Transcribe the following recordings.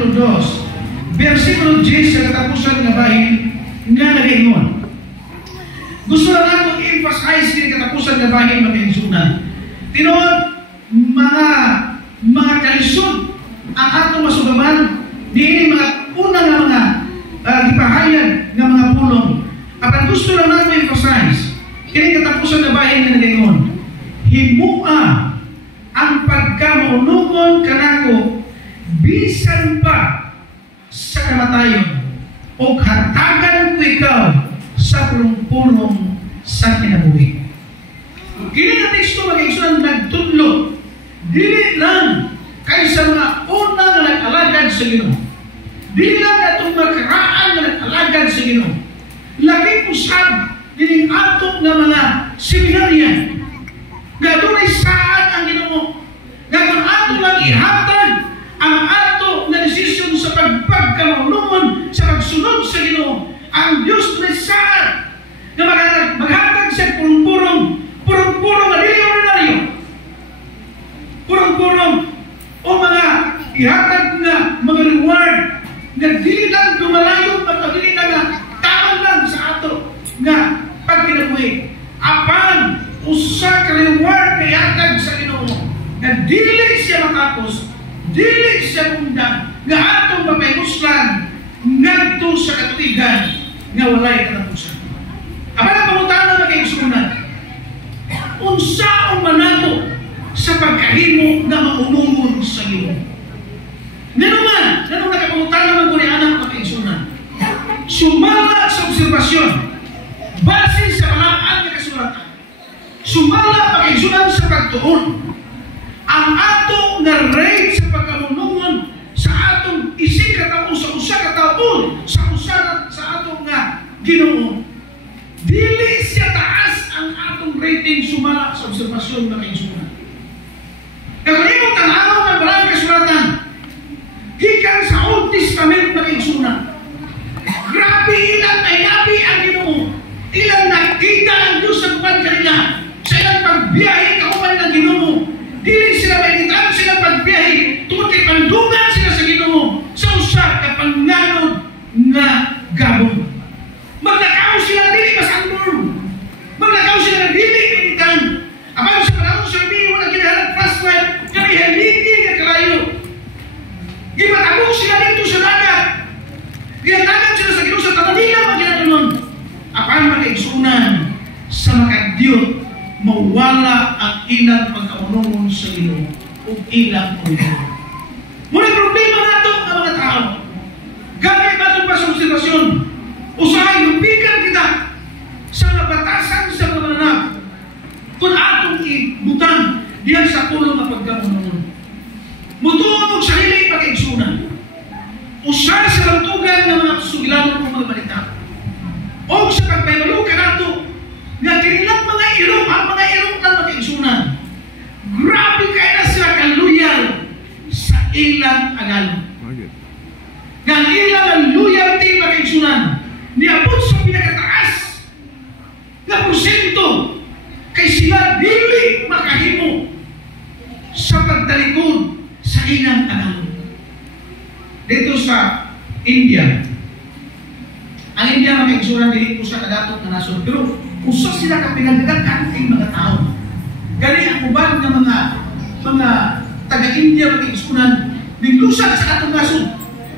kapitulo 2, versikulo 10 sa katapusan nga bahin nga nagaingon. Gusto lang natin emphasize din katapusan nga bahin mag-insunan. Tinuod, mga kalisod ang atong masugaban, diin mga unang nga mga gipahayag nga mga pulong. Apan gusto lang natin emphasize, kini katapusan nga bahin nga nagaingon. Himua ang pagkamunungon kanako bisan pa sa kamatayon o hatagan ko ikaw sa pulong-pulong sa kinabuhi. Kini nga teksto mag-igsunan nagtudlo dili lang kaysa mga unang nga nag-alagad sa Ginoo. Dili lang atong makaraan nga nag-alagad sa Ginoo. Laking usab dining atong nga mga seminaryan nga dunay saan ang Ginoo. Nga kung ato lang ihatag ang ato na desisyon sa pagpagkamunungon sa pagsunod sa Ginoo, ang Diyos dunay saan nga maghatag sa purong-purong na dili ordinaryo. Purong-purong o mga ihatag na mga reward nga dili lang dumalayo at dili lang nga taon lang sa ato nga pagkinabuhi. Apan usa ka reward na ihatag sa Ginoo nga dili siya matapos, dili siya mundan, nga atong mapayuslan ngadto sa katuigan nga walay katapusan. Apan ang pangutana na kay sunan, unsaon man nato sa pagkahimo na maunungon sa Ginoo? Nanuman nakapangutana man kung anak na kay sunan, sumala sa obserbasyon base sa malaan nga kasulatan, sumala pag-igsunan sa pagtuon, ang ato nga rate sa pagkamunungon sa atong isig katao sa usa ka taon sa usa sa atong nga Ginoo, dili siya taas ang atong rating sumala sa obserbasyon na kaigsunan. Kaya kung imong tanaw ng maraming kasulatan gikan sa Old Testament na kaigsunan, grabe ilang ay nabi ang Ginoo, ilang nakita ang Diyos sa buwan kanila sa ilang pagbiyahe kauban ng Ginoo. Dili sila mainitan sila pagbiyahe tungkol kay pandungan sila sa Ginoo sa usa ka panganod nga gabon. Magnakaw sila dili masandor, magnakaw sila dili mainitan. Apan sa panahon sa Bible wala ginahanap flashlight kami haligi nga kalayo. Gimatagong sila dito sa dagat, ginatagan sila sa Ginoo sa tabanila maginanon. Apan mag-igsunan sa makadiyot mawala ang ilang pagkaunungon sa Ginoo o ilang pagkaunungon. Muna problema nato ang mga tao. Gamit ba ito pa sa observasyon? Usahay, lupikan kita sa nabatasan sa mga nanap kung atong ibutan diyan sa pulong na pagkaunungon. Mutuog sa hiling pag-igsunan. Usahay sa lantugan ng mga sugilanon ng mga balita. O sa pagpaymalukan nato nga kinilang mga ilong, ang mga ilong ng mag-igsunan. Grabe kayo na sila kaluyal sa ilang agal. Nga ilang ang loyalty mag-igsunan. Niabot sa pinakataas na porsyento kay sila dili makahimo sa pagtalikod sa ilang agal. Dito sa India, ang India mag-igsunan dili po sa kadatot na nasun, pero usa sila ka pinagdagan kay mga tao. Gani ang uban ng mga taga-India mag-igsunan niglusan sa atong nasod.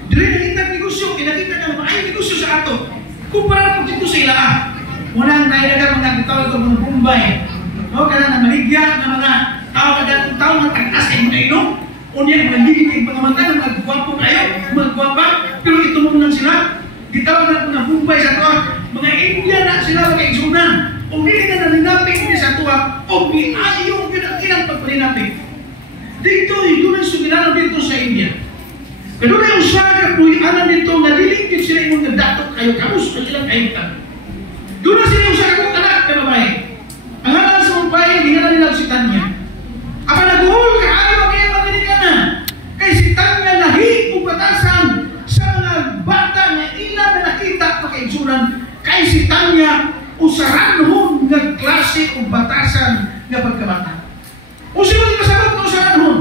Dili nakita negosyo, kinakita ng maayong negosyo sa ato. Kumpara po dito sa ilaan. Unang kailagan mga tao ito mga Bombay. O kaya na maligya ng mga tao ng tagas ay mga inom. Unya ang maligig ay mga mata ng mga gwapo kayo, mga gwapa, pero ito mo lang sila. Gitawag na mga Bombay sa ito. Mga India na sila mag-igsunan. O hindi na nalinapin din sa tuwa. O ayaw ilang pagpalinapin. Dito, ito na sumilanan dito sa India. Pero na yung saga po, alam dito, nalilingkit sila yung mga datot kayo. Kamus na silang kaintan. Doon na sila yung saga kong anak na babae. Ang anak sa babae, hindi na nila si Tanya. Apa nag-uhol ka, ayaw ang iyang mga na. Kaya si Tanya lahi kung batasan sa mga bata na ilan na nakita pagkaigsunan. Kaya si Tanya, usaran hon ng klase o batasan ng pagkabata. O sino yung kasagot ng usaran hon?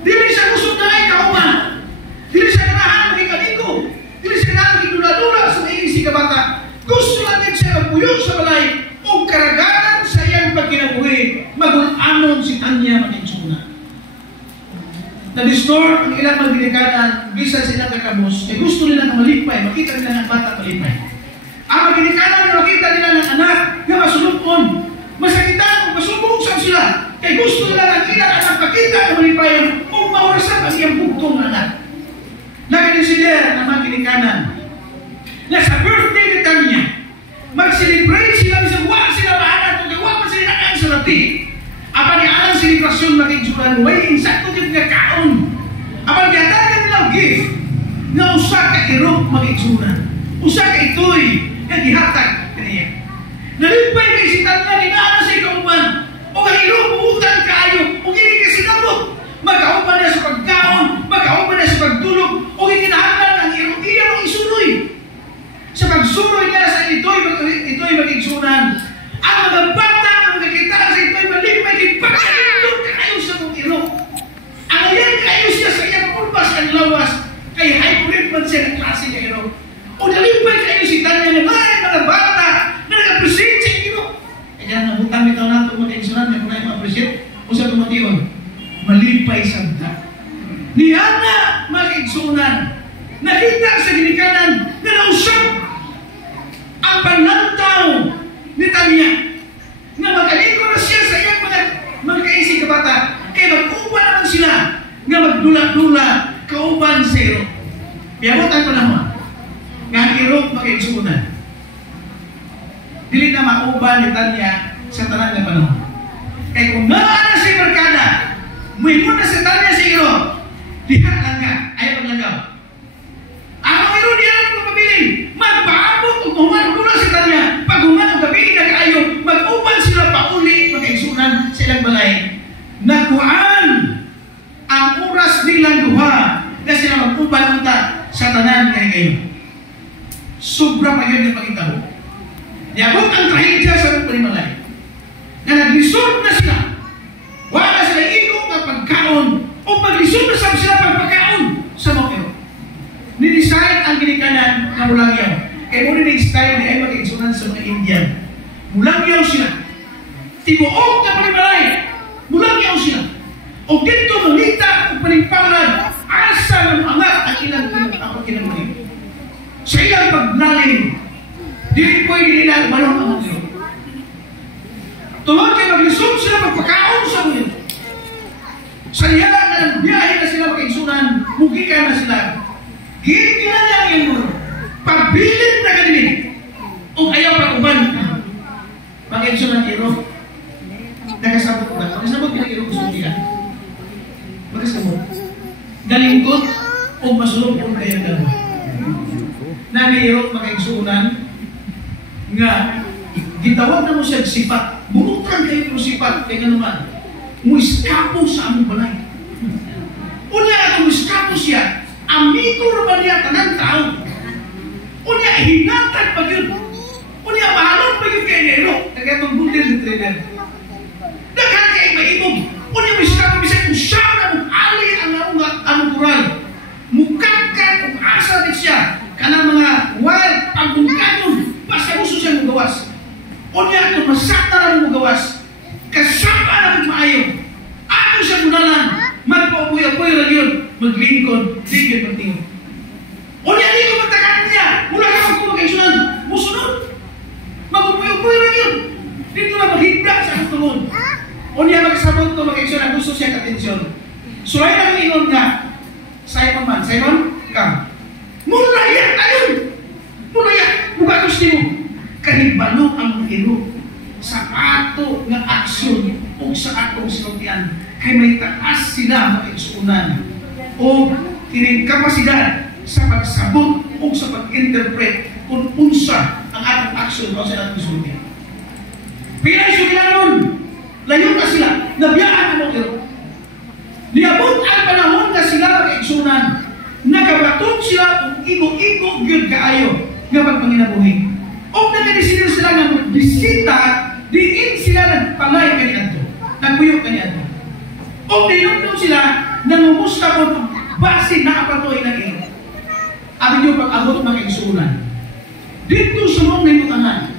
Dili sa kusog na ay kauman. Dili sa kanahan restore ang ilang mga ginikanan, bisan sa ilang kakabos, eh gusto nila na malipay, makita nila ng bata malipay. Ang mga ginikanan na makita nila ng anak na masulupon, masakitan o masubok sa sila, kaya gusto nila ng ilang anak makita na malipay kung maurasan ang iyang bugtong na anak. Nag-consider ang mga ginikanan na sa birthday ni Tanya, mag-celebrate sila sa wala sila maanak o gawa pa sila nakang sarati. Apa ni alang selebrasyon makiksulan, way insakto din nga kaon. Apa gatagan nila gift na usa ka irok makiksulan. Usa ka itoy nga gihatag kaniya. Nalipay kay si Tanya ni nana sa ikauban o ang irok buutan kaayo o hindi ka sinabot. Magkauban niya sa pagkaon, magkauban niya sa pagtulog o ikinahanglan ang irok iya mong isunoy. Sa pagsunoy niya sa ito'y magigsunan. Ang mga bata ang nakita sa ito'y malipay, ipagkalindot kayo sa mong iro. Ang yan kayo siya sa iyang urbas ang lawas, kay hybrid man siya ng klase ng iro. O nalipay kayo si Tanya na mga bata na nag-appreciate sa iro. Kaya nabutang bitaw natin magigsunan, may kunay ma-appreciate, o sa tumatiyon, malipay sa bata. Niyan na magigsunan. Nakita sa ginikanan na nausap ang panlantaw ni Tanya na magaling na siya sa iyang mga kaisig na bata kaya mag-uban naman sila nga magdula-dula kauban sa iro. Biyabot ang panahon nga ang iro makiksunan. Dili na mauban ni Tanya sa tanan na panahon. Kaya kung naana siya barkada, may muna sa Tanya sa iro, lihat lang nga, ayaw maglagaw. Ang mayroon niya lang magpabiling, magpaabot o human-hula si Tanya, pag human o gabing na kaayo, mag-uban sila pauli, mag-igsunan sa ilang balay. Nakuhaan ang oras nilang duha na sila mag-uban unta sa tanan kayo. Sobra pa yun yung pagkitaho. Niabot ang trahedya sa mga panimalay na nag-resort na sila. Wala sila ikong na pagkaon o mag-resort na sila pagpagkaon sa mga iro. Ni-decide ang ginikanan na mulangyaw. Kaya muna ni-style ni ay mag-igsunan sa mga Indian. Mulangyaw sila. Tibuok na panimalay. Mulangyaw sila. O dito mangita o panipalad asa ng angat ang ilang kinamuli. Sa ilang paglalim, di pwede nila manong ang mga ilo. Tulad kayo mag-isog sila magpakaon sa mga ilo. Sa liya na biyahe na sila mag-igsunan, mugika na sila. Giniginan lang yung muro. Pagbilin na kanili. O ayaw pag-uban. Mag-igsunan iro. Nakasabot ko ba? Nakasabot ka ng iro gusto niya. Nakasabot. Galingkot o masulog kung kayang dalawa. Nani-iro mag-igsunan nga gitawag na mo siya sipat. Bumutan kayo ng sipat. Kaya nga naman, muiskapo sa among balay. Una ako muiskapo siya. Amigo naman niya tanang tao. Unya hinatag pa yun. Unya mahalon pa yun kay Nero. Kaya itong bundil ni trainer. Dagan kay maibog. Unya miska pa bisay kung siya na mong ali ang kural. Mukagkan kung asa din siya. Kanang mga wild ang bungkanon. Basta gusto siya mong gawas. Unya kung masakta na mong gawas. Kasama na mong maayo. Ano siya munalan. Magpaupuy-apuy lang yun. Maglingkod, ligid magtingin. O niya, hindi ko magtakanan niya. Mula ka magkumagaysunan. Musunod. Magpupuy-puy lang yun. Dito na maghigda sa katungon. O niya, magsabot ko magaysunan. Gusto siya katensyon. So, ay lang ingon nga. Simon man. Simon, ka. Muna yan, ayun. Muna yan. Mugatos ni mo. Kahibalo ang iro sa ato ng aksyon o sa atong sinuntian. Kaya may taas sila makiksunan o kining kapasidad sa pagsabot o sa pag-interpret kung unsa ang atong aksyon o sa atong sinuntian. Pinay suglanon, layo na sila, nabiyaan mo ito. Niabot ang panahon na sila makiksunan, nagabaton sila kung igo-igo gyud kaayo nga pagpanginabuhi. O nagdesider sila nga bisita, diin sila nagpalay kaniadto, naguyok kaniadto. O dinundon sila, namumusta po base na apatoy ng ino. Ang inyong pag-abot ng igsunan. Dito sa mong nimutangan,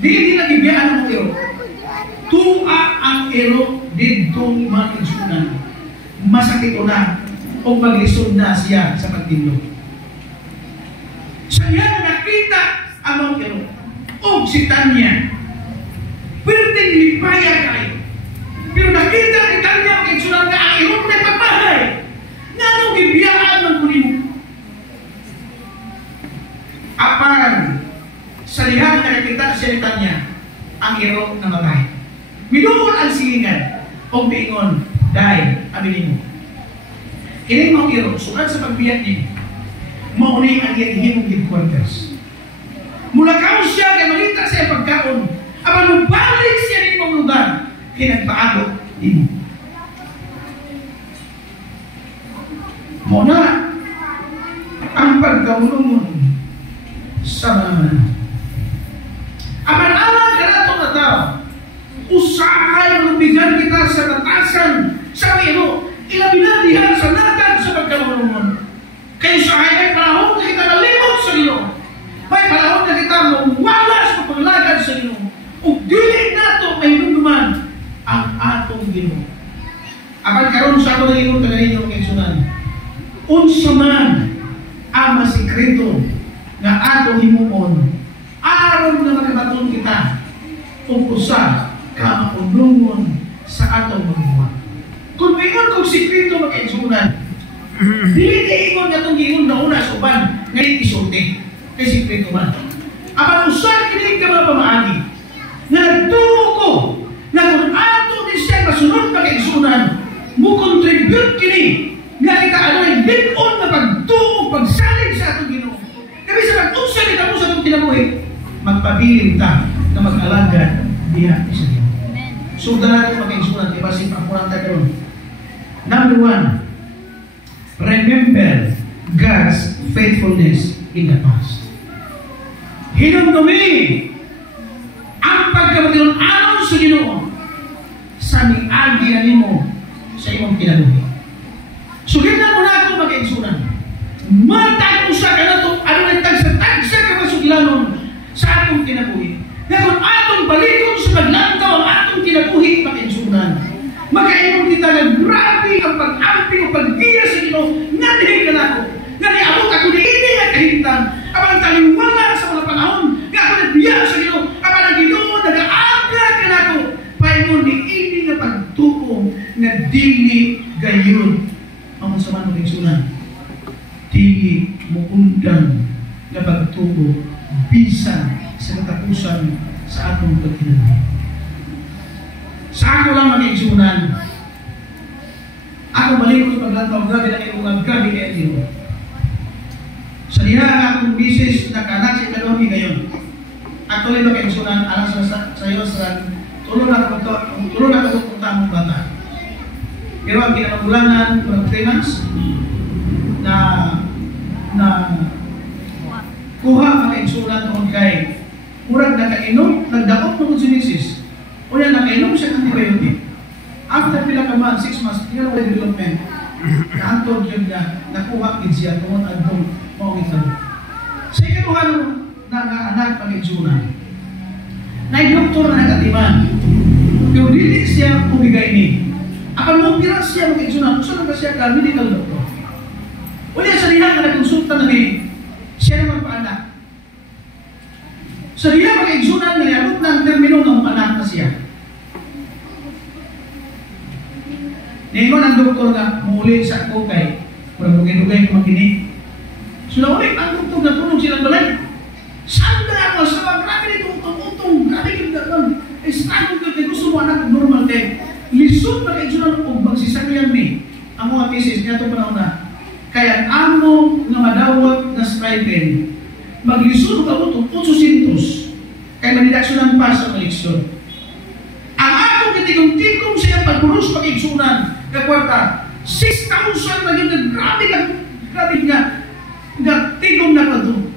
di nagibiyaan ng iro. Tuwa ang iro dito mga igsunan. Masakit o na, o o maglisod na siya sa pagtindog. Sa iya nakita ang mga iro o si Tanya pwedeng lipaya kayo, pero nakita ni Tanya ang igsunan nga ang iro na pagbahay nga nung ibiyaan ng kunin apan sa lihan na nakita siya ni Tanya ang iro na matay. Minuon ang silingan o biingon dahil abilin mo ini mga iro sukat sa pagbiyak niyo mauni ang himong headquarters. Mulakaw siya kay malita sa pagkaon. Apan mabalik siya rin mong lugar kaya nagpaabot din. Muna ang pagkaulungon sa mga aman-aman ka na itong nataw. Usahay malubigan kita sa natasan sa iro. Ilabi na dihan sa natag sa pagkaulungon. Kaya sa ay panahon na kita nalimot sa Ginoo. May panahon na kita mawala sa paglagad sa Ginoo. O dili nato may numan ang atong Ginoo. Apan karon sa ato na Ginoo taga ninyo ang igsunan. Unsa man ang masikreto nga atong himuon aron na makabaton kita ug usa ka maunlungon sa atong mga. Kung mayroon kong sikreto makaigsunan, dili ingon nga itong gingon na una sa uban ngayon isulti kay sikreto man. Apan usan kini ka mga pamaagi na nagtuo ko na kung ato ni siya masunod pagkaigsunan mo contribute kini nga kita ano'y lig-on na pagtuo pagsalig sa atong Ginoo. Kami sa pag-unsa ni kamo sa itong kinabuhi magpabilin ta na mag-alagad diha sa Ginoo. So dahil pagkaigsunan diba si pagkuranta karon. Number 1, remember God's faithfulness in the past. Hinumdumi ang pagkabagilon-anon sa Ginoo sa miagi na nimo sa imong kinabuhi. Sugilan mo na akong mag-igsunan. Matag mo sa kanatong ano na tagsa-tagsa ka masugilanon sa atong kinabuhi. Na kung atong balikon sa maglantaw ang atong kinabuhi mag-igsunan, makainong kita na grabe ang pag-ampi o pag-giya sa Ginoo nga dihin ka na ako. Nga niabot ako ni ini nga kahintan. Abang taliwala sa mga panahon nga ako nagbiya sa Ginoo. Abang ang Ginoo nag-aabla ka na ako. Paingon ni ini nga pagtuo nga dili gayon. Ang masaman mo kaysunan. Dili mo undang nga pagtuo bisan sa katapusan sa atong pagkinabuhi. Sa ako lang mag-igsunan. Ako balik ko paglantaw, grabe na iungang grabe kaya Ginoo. Sa diha ang akong bisis na kanak sa ikaduhi ngayon. Ako rin mag-igsunan alang sa iyo sa tulong na ito kung tamang bata. Pero ang kinamagulanan ng maintenance na kuha mag-igsunan noon kay murag nakainom, nagdakot ng Genesis. O yan, nakainom siya ng antibiotic. After pila ka man, 6 months, tingnan mo yung development. Naantod yun na, nakuha din siya, tungkol ang itong maong ito. Sa ikaduha na anak pag-igsunan, na yung doktor na nagatiman, pero dili siya umigay ni. Akan mo pira siya mag-igsunan, kung saan ba siya ka, medical doctor. O yan, sa dihan na nagkonsulta na ni, siya naman pa-anak. Sa diyan mag-igsunan na niabot ng termino ng anak na siya. Ningon ang doktor nga, muli sa kukay, para bugay-bugay ko makinig. So naulit ang doktor na tulong silang balay. Saan na ako? Sa mga grabe nito, utong-utong, grabe yung gano'n. Eh, saan ko kayo, gusto mo anak normal kayo. Lisod mag-igsunan o magsisakyan ni. Ang mga thesis, niya itong panahon na. Kaya ang amo nga madawat na stipend, maglisod ka mo itong 800 kaya manidaksyonan pa sa kaliksyon. Ang akong kitigong-tigong siya pagpuros pag-igsunan kakwarta 6,000 na yun grabe nga tigong na ito.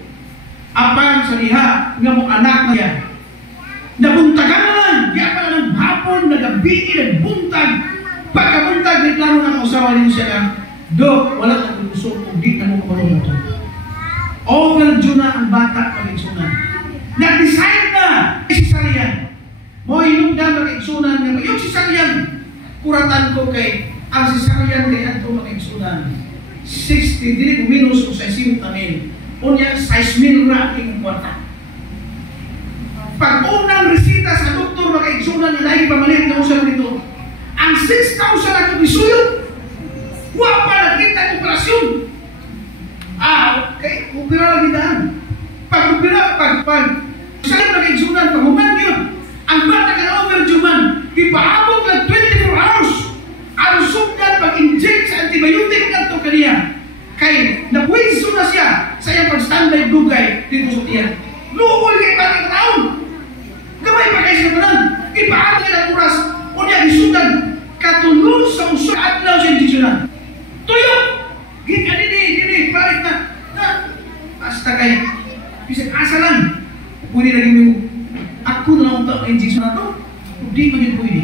Apan sa liha nga mong anak na yan nabuntagan kaya pa ng hapon nagabiin nagbuntag pagkabuntag reklaro ng usawa din siya ka Dok, wala kang puso kung di ka mo kamarong ito. Overdue na ang bata pag-igsunan. Nag-decide na isisaryan. Mo hinugdan mag-igsunan nga yung sisaryan. Kuratan ko kay ang sisaryan kay ato mag-igsunan. 60, dili ko minus o 60,000. Unya, 6,000 na ang kwarta. Pag unang resita sa doktor, makaigsunan na lagi pamalit na usap nito. Ang 6,000 ako isuyot. Wa pa nakita operasyon. Okay, upira lagi daan. Pag sa'yo makaigsunan, pahuman yun. Ang bata ka na overjuman, ipaabot ng 24 hours. Ang sugat pag-inject sa antibiotic na ito kaniya. Kaya napwiso na siya sa iyang pag-standby dugay dito sa tiyan. Luhol kay patang taon. Gamay pa kayo sa tanan. Ipaabot ka ng oras. O niya isudan. Katulong sa usok at law sa indiksyonan. Tuyo! Gika dini, palit na. Basta kayo. Bisag asa lang. Pwede lagi mo. Ako na lang ang injection na ito. Hindi maging pwede.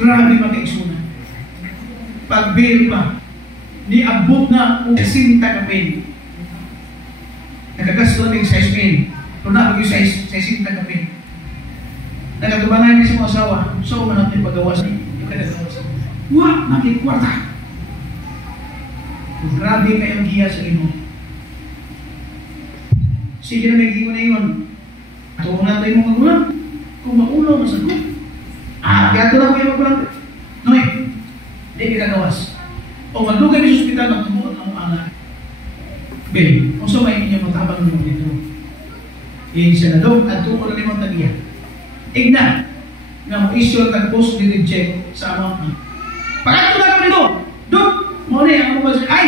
Grabe mag-exuna. Pag-bail pa, niabot na o sinta ka pen. Nagagasto na yung 6,000. Pero na mag-yung 6 sinta ka pen. Nagatubangan niya sa mga asawa. So, natin pagawas niya. Yung kadagawas. Wah, makikwarta. Grabe kayong giya sa ino. Sige na may gigo na yun. At kung natin mong magulang, kung maulo, masagot. Gato lang ko yung magulang. Noy, hindi kagawas. O magdugay sa ospital, magtumuot ang anak. Ben, kung so may inyong matabang naman dito. Yung senador, at tuko na limang tagiya. Igna, nga mo issue at post-dated check sa amount na. Pagkat ko na ko nito, Dok, muna yung ako ay,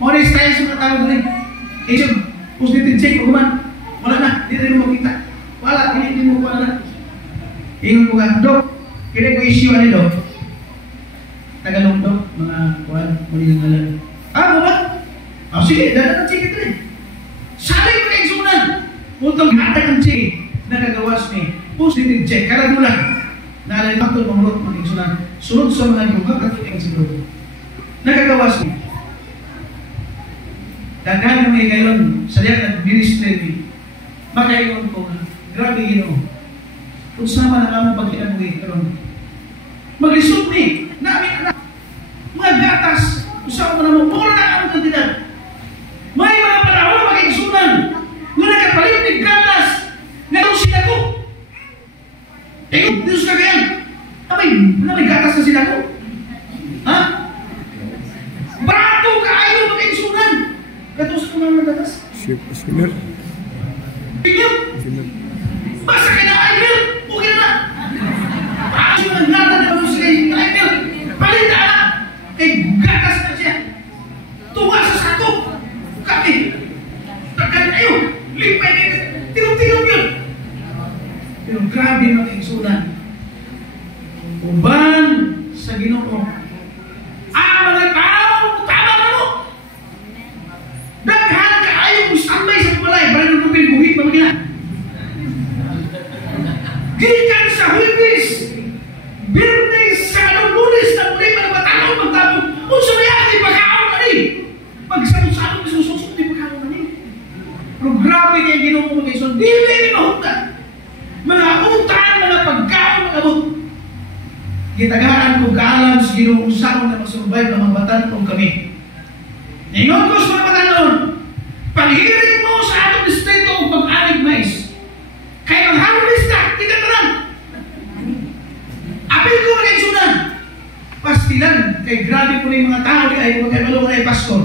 muna yung style sa mga tao doon. Issue, post-dated check, pagkuman, wala na, hindi rin mo makita. Wala, hindi mo wala na. Ingon ko nga, Dok, kaya ko issue ano, Dok? Tagalog, Dok, mga kuwan, muli ng alam. Ba? Sige, dada ng check ito eh. Sabi ko na isunan. Utang kata ng check. Nagagawas ni post-dated check. Kala mo lang. Naalala ito, mamurot ng isunan. Sunod sa mga yung kakatutin siguro. Nagagawas ni. Daghan na may gayon sa liyan at ministry. Makayon ko na. Grabe yun. Kung sama na naman pag-inamuhi karon. Maglisod ni. Namin anak. Mga gatas. Usama mo na mo. Mura na ang kandidat. May mga panahon mag-igsunan. Nga nagkapalit ng gatas. Ngayon sila ko. Dito sa kagayan. May gatas na sila ko. Ha? Barato ka ayaw mag-igsunan. Gatos ko naman gatas. Sinir. Tingnan. Basta ka na ay-mail. Okay na. Paano yung nata na mo sa ay-mail? Palita na. Gatas na siya. Tuwa sa sako. Kami. Tagal kayo. Lipay kayo. Tinong-tinong yun. Pero grabe mag-igsunan. Uban sa Ginoo. Mga tao, tama na mo. Daghan ka ayaw standby sa pulay. Balik ng pupil, buhit pa magina. Gikan sa Huwebes, Birnes, sa Lunes, na muli pa na matakaw, magtapong. Kung sa may ati, pagkaon na rin. Pagsalusalo, sususok, di pagkaon na rin. Pero grabe kayo Ginoo mo mag-igsunan. Dili ni mahutan. Mga utang, mga pagkaon, mga abot. Gitagaan ko kaalam sa Ginoo usaw na masurvive na mabatan kong kami. Ingon ko sa mga patanon, paghiring mo sa atong distrito o pag-alig mais. Kaya ang harvest na, di ka tanan. Apil ko mag-igsunan. Pastilan, kay grabe ko na yung mga tao di ay magkabalo na ay pastor.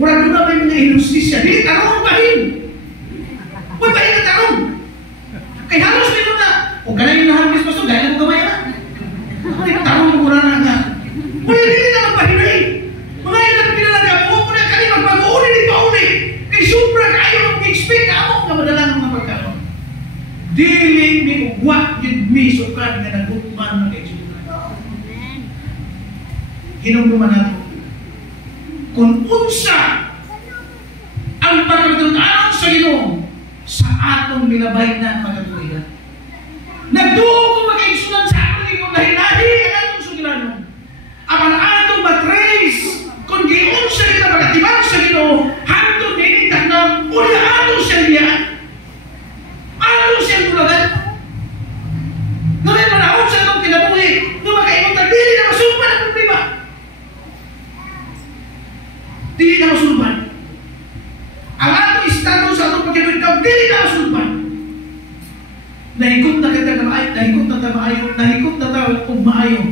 Urang doon na may mga inustisya. Di, tarong bahin. Huwag bahin na tarong. Kay halos nito na, o ganay yung harvest pastor, gaya mo kamay na. Tarong mo na nga. Wala din na magpahinay. Mga ilang pinalaga mo, kung na kalimang mag-uuli ni pauli. Kay sobra kayo mag-expect na ako na madala ng mga pagkaroon. Dili mi uwak yun mi sukad na nagutman ng igsunan. Hinumduman natin. Kung unsa ang pagkatunan sa Ginoo sa atong milabay na magatulihan. Nagduo ko mag-igsunan sa atong Ginoo dahil nahi ang atong sugilanon. Ang atong matrace kung giyon sa kita magatiban sa Ginoo hangtod ninitan na uli atong siya niya. Ano siyang tulagan? Na may panahon sa itong kinabuhi na makaingon na dili na masumpa ng problema. dili na masulban. Ang atong estado sa atong pagkakitaw, dili na masulban. Nahikot na kita maayo, nahikot na tayo kung maayo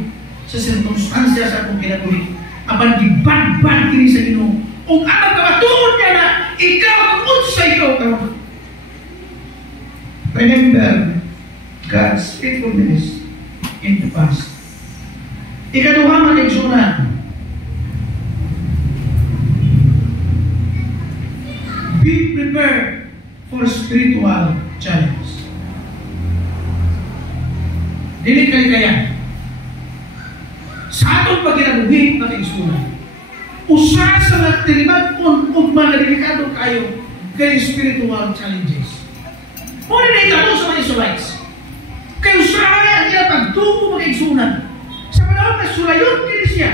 sa sirkunstansya sa akong kinabuhi. Apan gibad-bad kini sa Ginoo. Kung ang kamatuon niya na ikaw ang unsa ikaw karon. Remember God's faithfulness in the past. Ikaduha man igsunan. Be prepared for spiritual challenge. Dili kaya sa atong pagkinabuhi na igsunan. Usa sa mga tiniman-on o mga delikado kayo kay spiritual challenges. Muna na itamo sa mga Israelites. Kaya usahay ang ilang pagtungo mga igsunan. Sa panahon na sulayon din siya,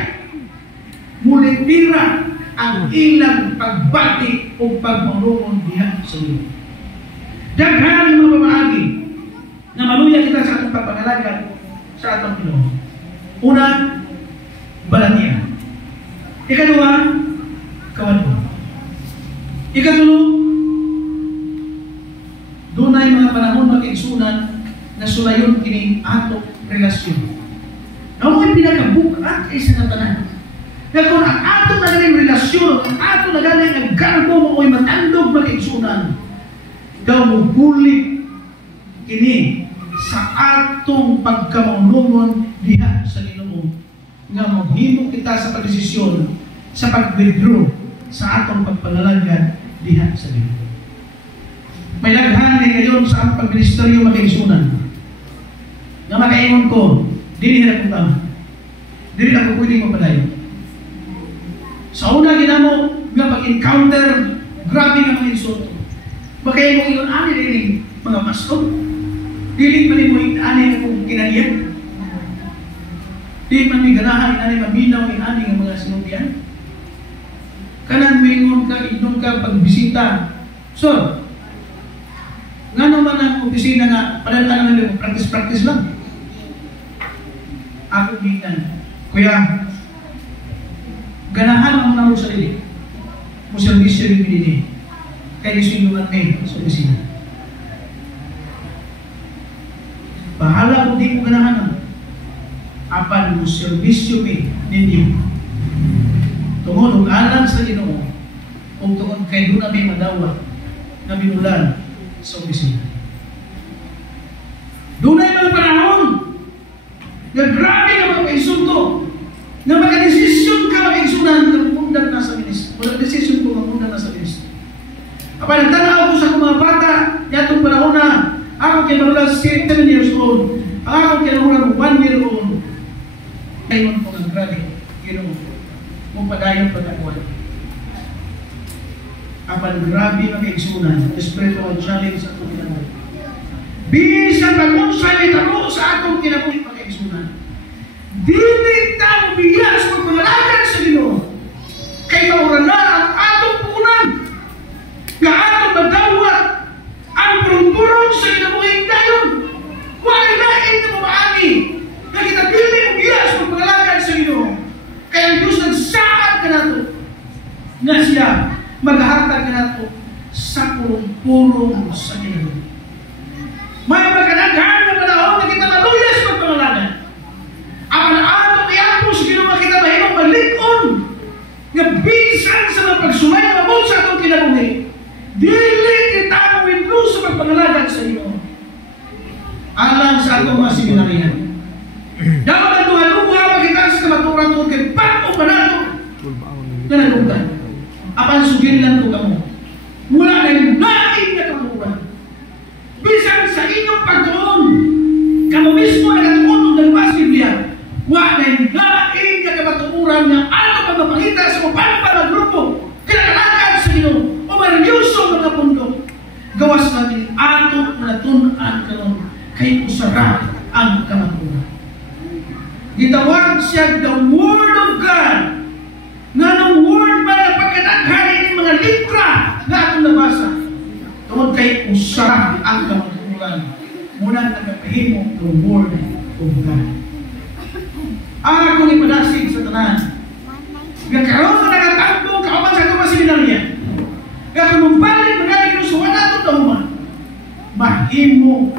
mulit tira ang ilang pagbati o pagmarungon diyan sa iyo. Daghan ng mga pamaagi na maluya kita sa atong pagpangalagan sa atong Ginoo. Una, balatian. Ikaduha, kawadwa. Ikatulo, doon ay mga panahon mag-igsunan na sulayon kini atong relasyon. Na mo'y pinakabukat ay sa tanan. Na kung ang atong nagaling relasyon, ang atong nagaling ang garbo mo mo'y matandog mag-igsunan, daw mo bulit kini sa atong pagkamaunungon diha sa Ginoo nga maghimo kita sa pagdesisyon sa pag-withdraw sa atong pagpanalanggan diha sa Ginoo. May laghan ngayon sa atong pagministeryo mag-igsunan nga makaingon ko, dili na kung tama. Dili na kung pwedeng mapadayo. Sa una ginamo nga pag-encounter, grabe nga mga insulto. Makaingon yun, ani rin mga pastor. Dili man mo ani kung kinaiyan. Dili man may ganahan, ani maminaw, ani nga mga sinumpian. Kanan mingon ka, inon ka, pagbisita. So, nga naman ang opisina nga, padala naman practice lang. Ako bigan. Kuya, ganahan ang mga sa sarili. Mo servisyo rin pinili. Kaya sinungan may sa opisina. Bahala kung di ko ganahan. Apan mo servisyo may ninyo. Tungod ang alam sa Ginoo, kung tungod kay doon na may madawat na binulan sa opisina. Doon ay mga panahon na grabe ka mag-insulto, na magka-desisyon ka mag-insunan na pumundan na sa ministro. Magka-desisyon ko mamundan na sa ministro. Kapag nagtanaw ko sa mga bata, yatong panahon na, ako kinahula 7 years old, ako kinahula 1 year old. Ngayon po ang grabe, Ginoo, kung padayon pagkakuan. Kapag grabe mag-insunan, spiritual challenge sa itong kinabuhi. Bisan pag-unsay may taro sa atong kinabuhi pag-insunan. Dili tayo biyas magpangalagan sa Ginoo. Kay mauran na ang atong pukunan. Nga atong madawat ang purong-purong sa kinabuhi dayon. Wala lain na mamaani. Na kita dili biyas magpangalagan sa Ginoo. Kaya ang Diyos nagsaad ka nato. Nga siya maghahatag ka nato sa purong-purong sa kinabuhi. May magkanaghan na panahon na kita maluyas magpangalagan. Ang atong iapos, Ginoo kita mahimong malikon nga bisan sa mga pagsumay na mabot sa atong kinabuhi. Dili kita mawinlo sa pagpangalagan sa Ginoo. Alam sa atong mga seminaryan. Dapat ang duha-duha makita sa kamaturan tungkol kay bago pa nato na nalunggan. Apan sugin lang ito kamo. Mula na yung nain na kamaturan. Bisan sa inyong pagtuon, kamo mismo na katuon ng dalwas Biblia, wala yung nain na kamaturan na ano pagpapakita sa upang mga grupo, kinakalakan sa Ginoo, o maryuso mga pundok. Gawas natin ato na tunan kanon kay usara ang kamaturan. Gitawag siya the Word of God. Nga ng Word ba na pagkataghanin ng mga libra na atong nabasa. Tungod kay usara ang kamaturan. Muna nagpahimo the Word of God. Ang ako ni padasig sa tanan. Gagkaroon sa nagatambong kauban sa mahimo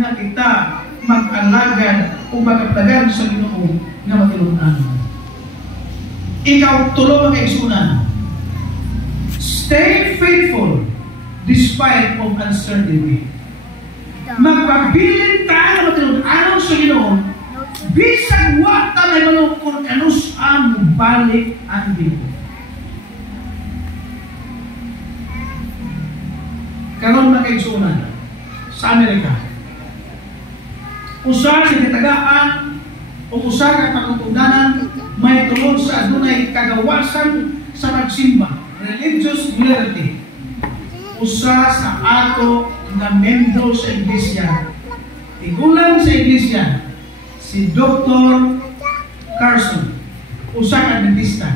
na kita mag-alagad o magaptagan sa Ginoo nga matulungan. Ikaw tulo ang kaigsunan. Stay faithful despite of uncertainty. Magpabilin tayo na matulungan sa Ginoo bisag wa ta may manukon kanus ang balik ang Ginoo. Karon na kaigsunan sa Amerika, usa sa katagaan o usa ka pagtutudanan may tulog sa adunay kagawasan sa magsimba, religious liberty. Usa sa ato na membro sa iglesia, igulang sa iglesia, si Dr. Carson, usa ka dentista.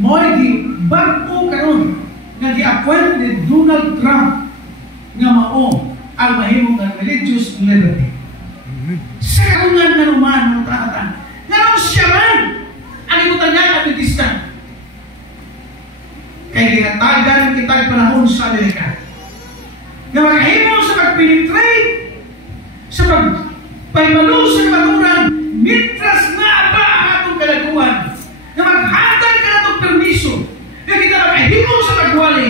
Mo'y bago karon nga gi-appoint ni Donald Trump nga mao ang mahimong ng religious liberty. Sa karungan nga naman ng taatan, nga siya man ang ibutan niya ang dentista. Kaya ginatagan kitang panahon sa Amerika. Nga makahimo sa pag-penetrate, sa pagpahimalo sa kabaguran, mitras na ba ang atong kalaguan, na maghatag ka na itong permiso, na kita makahimo sa pagwali,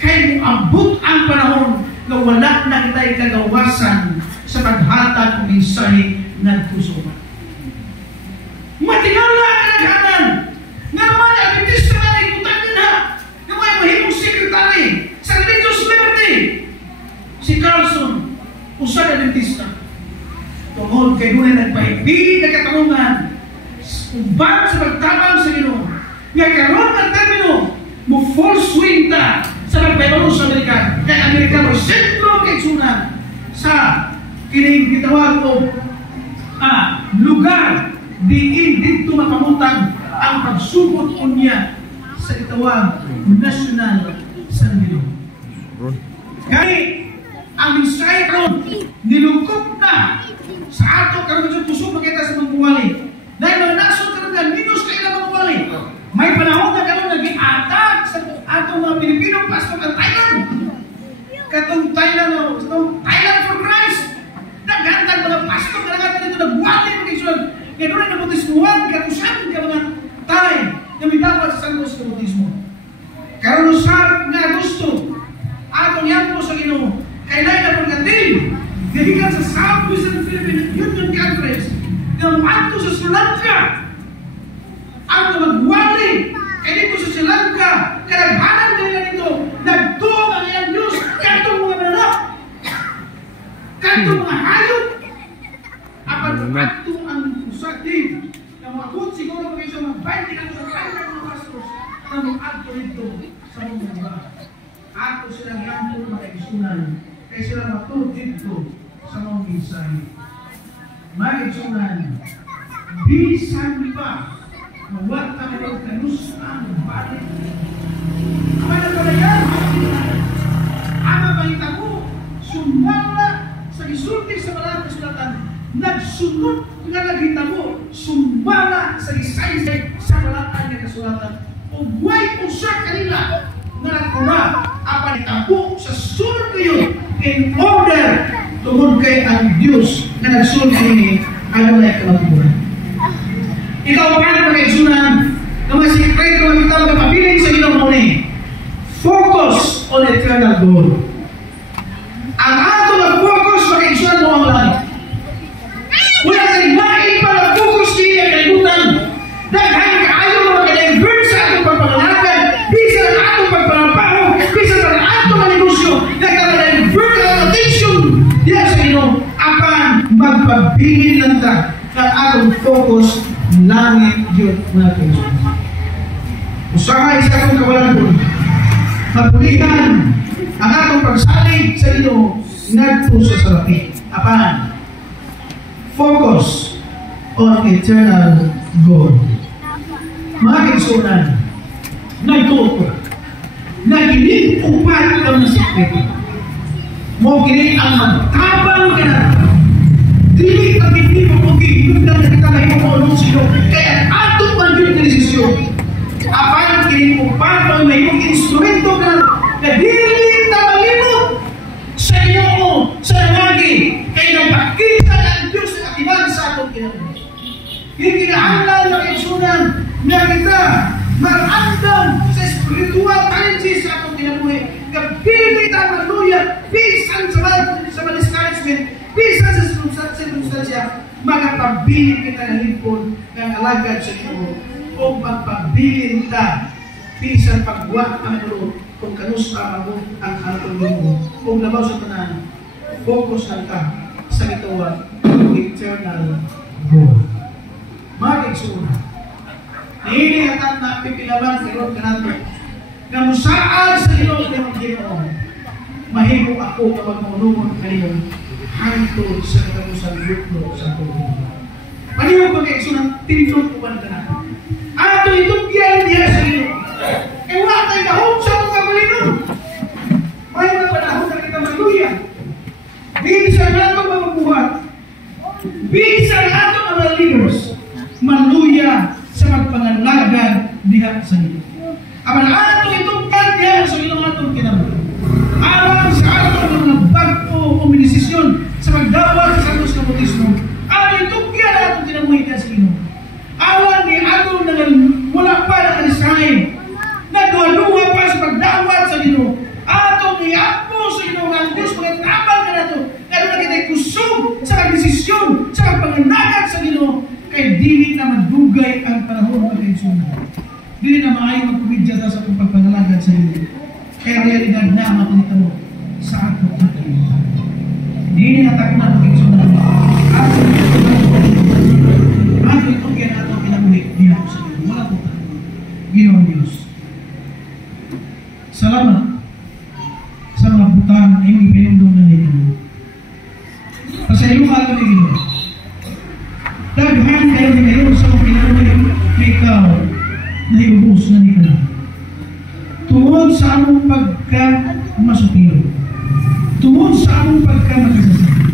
kaya mo abot ang panahon na wala na kita'y kagawasan sa paghatag ng mensahe ng puso. Matinala ka naghanan, nga naman ang dentista na ikutan na, na may mahimong sekretary sa religious liberty. Si Carlson, usa na dentista. Tungod kay doon na nagpahibig na katanungan, uban sa pagtabang sa Ginoo. Nga karon ang termino, mo full swing ta sa pagpahibalo sa Amerika. Kaya Amerika mo sentro kay sunan sa kining gitawag o lugar diin dito makamutang ang pagsugod unya sa gitawag national sa Ginoo. Kaya ang mensahe karon nilungkot na sa ato karon sa puso makita sa magbuwali. Dahil mga nasod karon na minus kay na magbuwali. May panahon na karon nag-i-attack sa atong mga Pilipino pastor ng Thailand. Katong Thailand for Christ. Nagantag mga pastor na natin dito nagbuwali ng Israel. Kaya doon ay nabutismuhan, katusan ka mga Thai na may dapat sa Santos Kabutismo. Karon usap nga gusto atong yan po sa Ginoo. Kailangan na pagkatil, gahikan sa Southwestern Philippine Union Conference, na umanto sa Sri Lanka, ang magwali, kaya dito sa Sri Lanka, karaghanan nila nito, nagtuong ang iyang Diyos, katong mga manok, katong mga hayop, apat ato ang usaktiv, na mga kut siguro mga isang mga 20 ang sa mga pastors, na mga ato nito sa mga mga. Ato silang yampol mga isunan, kaya sila matulog dito sa mga mensahe. Mga isunan, bisan pa, mawag kami ng kanusang balik. Ang mga talayan, ang mabahita mo, sumala sa isulti sa malang kasulatan, nagsunod nga naghita mo, sumala sa isaysay sa malang kasulatan. O buhay po siya kanila, na nagkura, apan itabo sa sunod kayo in order tungod kay ang Diyos na nagsunod ni ano na ikalatuburan. Ikaw pa na mag-igsunan na may sikreto na kita magpabiling sa Ginoo mo ni focus on eternal goal. Ang ato mag-focus mag-igsunan mo ang langit. Wala kang lain pa mag-focus kaya kalimutan. Daghan kaayo mo mag-divert sa atong pagpangalagan, bisa ang atong pagpanapaho, bisa ang atong negosyo, nagka-divert ang attention diya sa Ginoo. Apan magpabiling lang ta ng atong focus langit yun mga Panginoon. Usahay sa atong kawalan po, mapulihan ang atong pagsalig sa Ginoo ngadto sa salapi. Apan, focus on eternal goal. Mga kaigsunan, nagtuot ko, nagiling upat ang nasikreto. Mo giling ang magtabang ka na. Dili ka hindi mo mag-iinod na kita na ipapulong sino. Kaya ato man yung desisyon. Apan kiling upat ang may yung instrumento ka na dili tabalino sa iyo sa mga Yung kinahanglan na kaigsunan na kita marandam sa spiritual challenges sa atong kinabuhi. Kapili ta maluya, bisan sa mga discouragement, bisan sa circumstansya, magpabilin kita ng hipon ng alagad sa Ginoo o magpabilin ta bisan pagwa ang ulo kung kanusta mo ang atong Ginoo. Kung labaw sa tanan, focus lang ka sa gitawag eternal goal. Mga kaigsunan, nihinihatan na pipilaban sa Lord kanato na musaan sa ilong ng Ginoo, mahimo ako kapag maunungon kayo hangtod sa katapusan lutlo sa tuloy. Paniwag ko kaigsunan, tinitong uban ka na. Ato itong giyan diya sa iyo. E wala tayo kahong sa mga kalinon. May mga panahon na kita maluya. Bisa nato mabubuhat. Bisa nato mga leaders maluya sa magpangalagan diha sa iyo. Apan ato itong kanya sa ilong atong kinabuhi. Awan sa atong mga bago o minisisyon sa magdawat sa atos kabutismo. Ato itong kanya atong kinabuhi ka sa iyo. Awan ni atong wala pa na kalisahin. Nagduwa-duwa pa sa magdawat sa iyo. Atong iapo sa iyo ang Diyos magandabang ka na ito. Kaya na kita'y kusog sa magdesisyon sa magpanganagan sa iyo. Kaya dili na madugay ang panahon ng kaigsunan. Dili na maayo magpumidya sa itong pagpangalagan sa iyo. Kaya realidad na mapunta mo sa atong katalimutan. Dili na takot na kaigsunan. Ato itong yan atong kinabuhi niya sa iyo. Wala po tayo. Ginoong Diyos. Salamat sa mga butang na iyong ipinundong na nito. Pasayong alam ni Ginoong. Daghan kayo ni ngayon sa mga kinabuhi na ikaw na iubos na ni ka. Tungod sa among pagka-masupilo. Tungod sa among pagka-makasasama.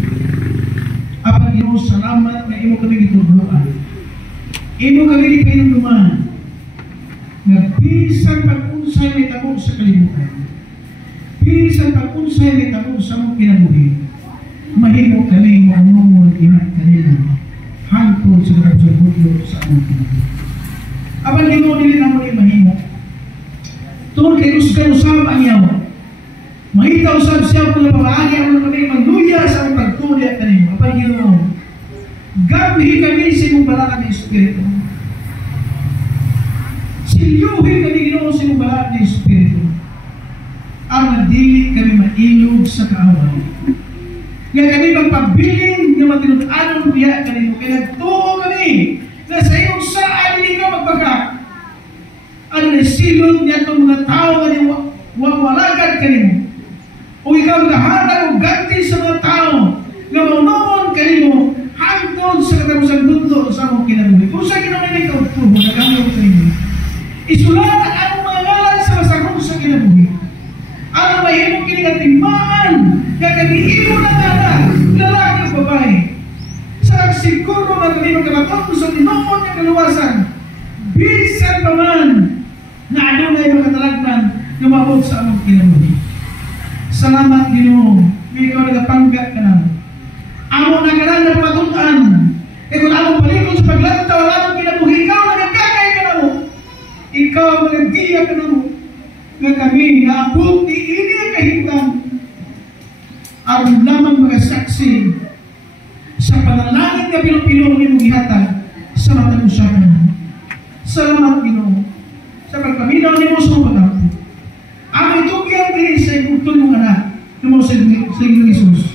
Apan Ginoo, salamat na imo kami gitudloan. Imo kami di pinunduman. Nga bisan pag-unsay may tabo sa kalibutan. Bisan pag-unsay may tabo sa among kinabuhi. Mahimo kami maunungon inat kanila. Hangtod sa kapsabudlo sa among kinabuhi. Apan Ginoo, dili na mo ni mahimo. Tungkol kay usab ang yawa. Mahita usab siya kung napapaagi ang kami magluya sa among pagtulya kanimo. Apan Ginoo, gabihin kami sa imong balak ng Espiritu. Silyuhin kami Ginoo sa imong balak ng Espiritu. Ang madili kami mailog sa kaaway. Nga kami magpabiling nga matinud-anon biya kanimo. Kaya nagtuo kami na sa iyong saan hindi ka magbaga. Ano na silong niya itong mga tao na wawalagan kanimo. O ikaw naghahatag o ganti sa mga tao na maunawon kanimo hangtod sa katapusan mundo sa among kinabuhi. Kung sa kinabuhi ikaw tubo, nagamit ko kanimo. Isulatan ang mga ngalan sa masakong sa kinabuhi. Ang mahimong kinigatimmaan na kaniimo na nga lalaki o babae. Sa siguro na kanimo kamaton sa tinoon ng kaluwasan. Bisan pa man na ano na yung makatalagman na mabot sa among kinabuhi. Salamat Ginoo, may ikaw nagapangga ka naman. Amo na ka na patutan. E kung among palikod sa paglantaw ang among kinabuhi, ikaw nagkakay ka na mo. Ikaw magagdiya ka na mo. Nga kami naabot ni ini ang kahimutan. Aron lamang magasaksi sa panalangin na pinupilong ni mong ihatag sa matang usapan. Salamat Ginoo sa pagpaminaw ni mo sa mga pagkapo. Ang itugyan din sa ibutol mong anak na mo sa Inyong Jesus.